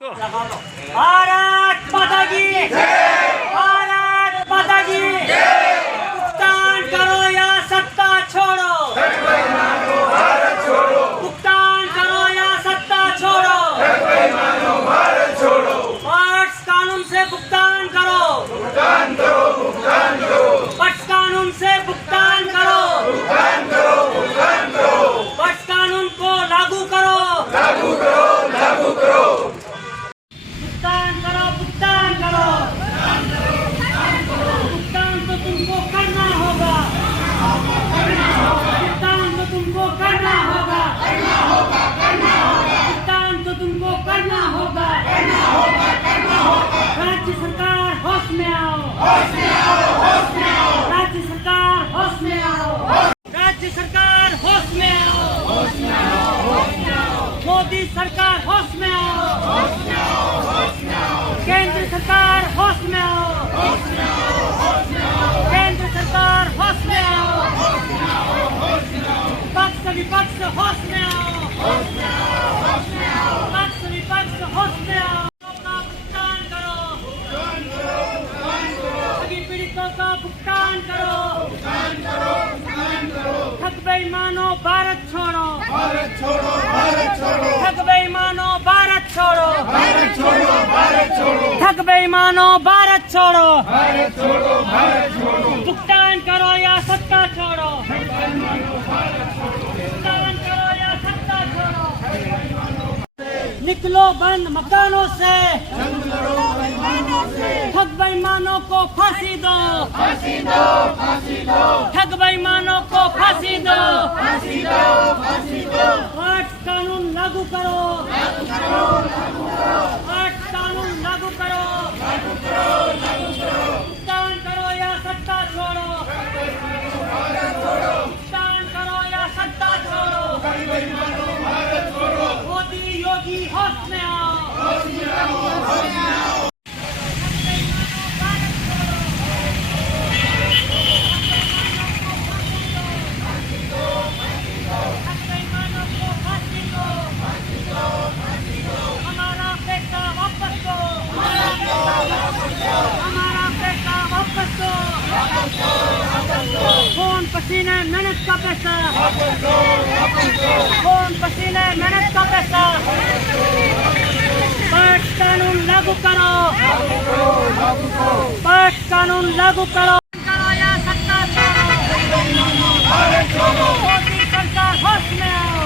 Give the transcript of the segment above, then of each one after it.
भारत माता की भारत माता की भुगतान करो या सत्ता छोड़ो, भुगतान करो या सत्ता छोड़ो, पट्स कानून से भुगतान करो, पट्स कानून से भुगतान करो, पट्स कानून को लागू करो, भुगतान करो, भुगतान करो, भुगतान तो तुमको करना होगा, भुगतान तो तुमको करना होगा, भुगतान तो तुमको करना होगा। राज्य सरकार होश में आओ, राज्य सरकार होश में आओ, राज्य सरकार होश में आओ, मोदी सरकार होश में आओ, केंद्र सरकार होश में आओ, केंद्र सरकार होश में आओ, पक्ष विपक्ष होश में आओ, पक्ष विपक्ष होश में आओ। का भुगतान करो, सभी पीड़ितों का भुगतान करो, ठग बेईमानो भारत छोड़ो, ठग बेईमानो भारत छोड़ो, ठग बेईमानो भारत छोड़ो, भुगतान करो या सत्ता छोड़ो, भुगतान करो या सत्ता छोड़ो। निकलो बंद मकानों से, ठग बेईमानों को फांसी दो, ठग बेईमानों को फांसी दो, पट्स कानून लागू करो, पट्स कानून लागू करो, भुगतान करो या सत्ता छोड़ो, भुगतान करो या सत्ता छोड़ो, मोदी योगी होश में आओ, हमारा पैसा वापस दो, हमारा पैसा वापस दो, खून पसीने मेहनत का पैसा, खून पसीने मेहनत का पैसा, पट्स कानून लागू करो, पट्स कानून लागू करो या सत्ता छोड़ो, मोदी सरकार होश में आओ,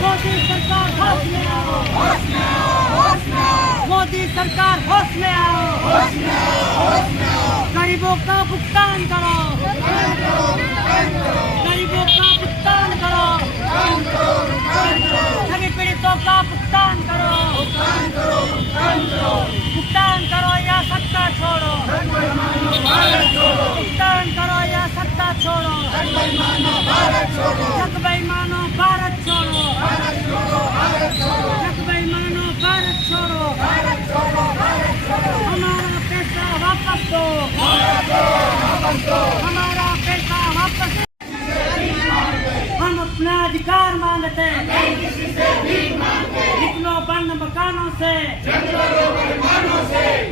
मोदी सरकार होश में आओ, मोदी सरकार होश में आओ, गरीबों का भुगतान करो, गरीबों का भुगतान करो, सभी पीड़ितों का भुगतान करो, भुगतान करो या सत्ता छोड़ो, भुगतान करो या सत्ता छोड़ो, ठग बेईमानो भारत छोड़ो, ठग बेईमानो भारत छोड़ो, हमारा पैसा वापस दो, हमारा पैसा वापस। हम अपना अधिकार मांगते हैं, निकलो बंद मकानों से,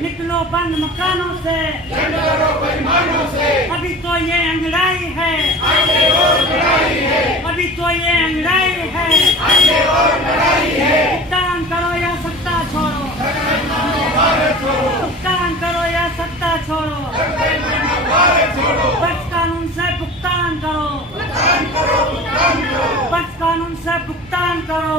निकलो बंद मकानों से, अभी तो ये अंगड़ाई है, अभी तो ये अंगड़ाई है, भुगतान करो या सत्ता छोड़ो, भुगतान करो या सत्ता छोड़ो, पट्स कानून से भुगतान करो, पट्स कानून से भुगतान करो,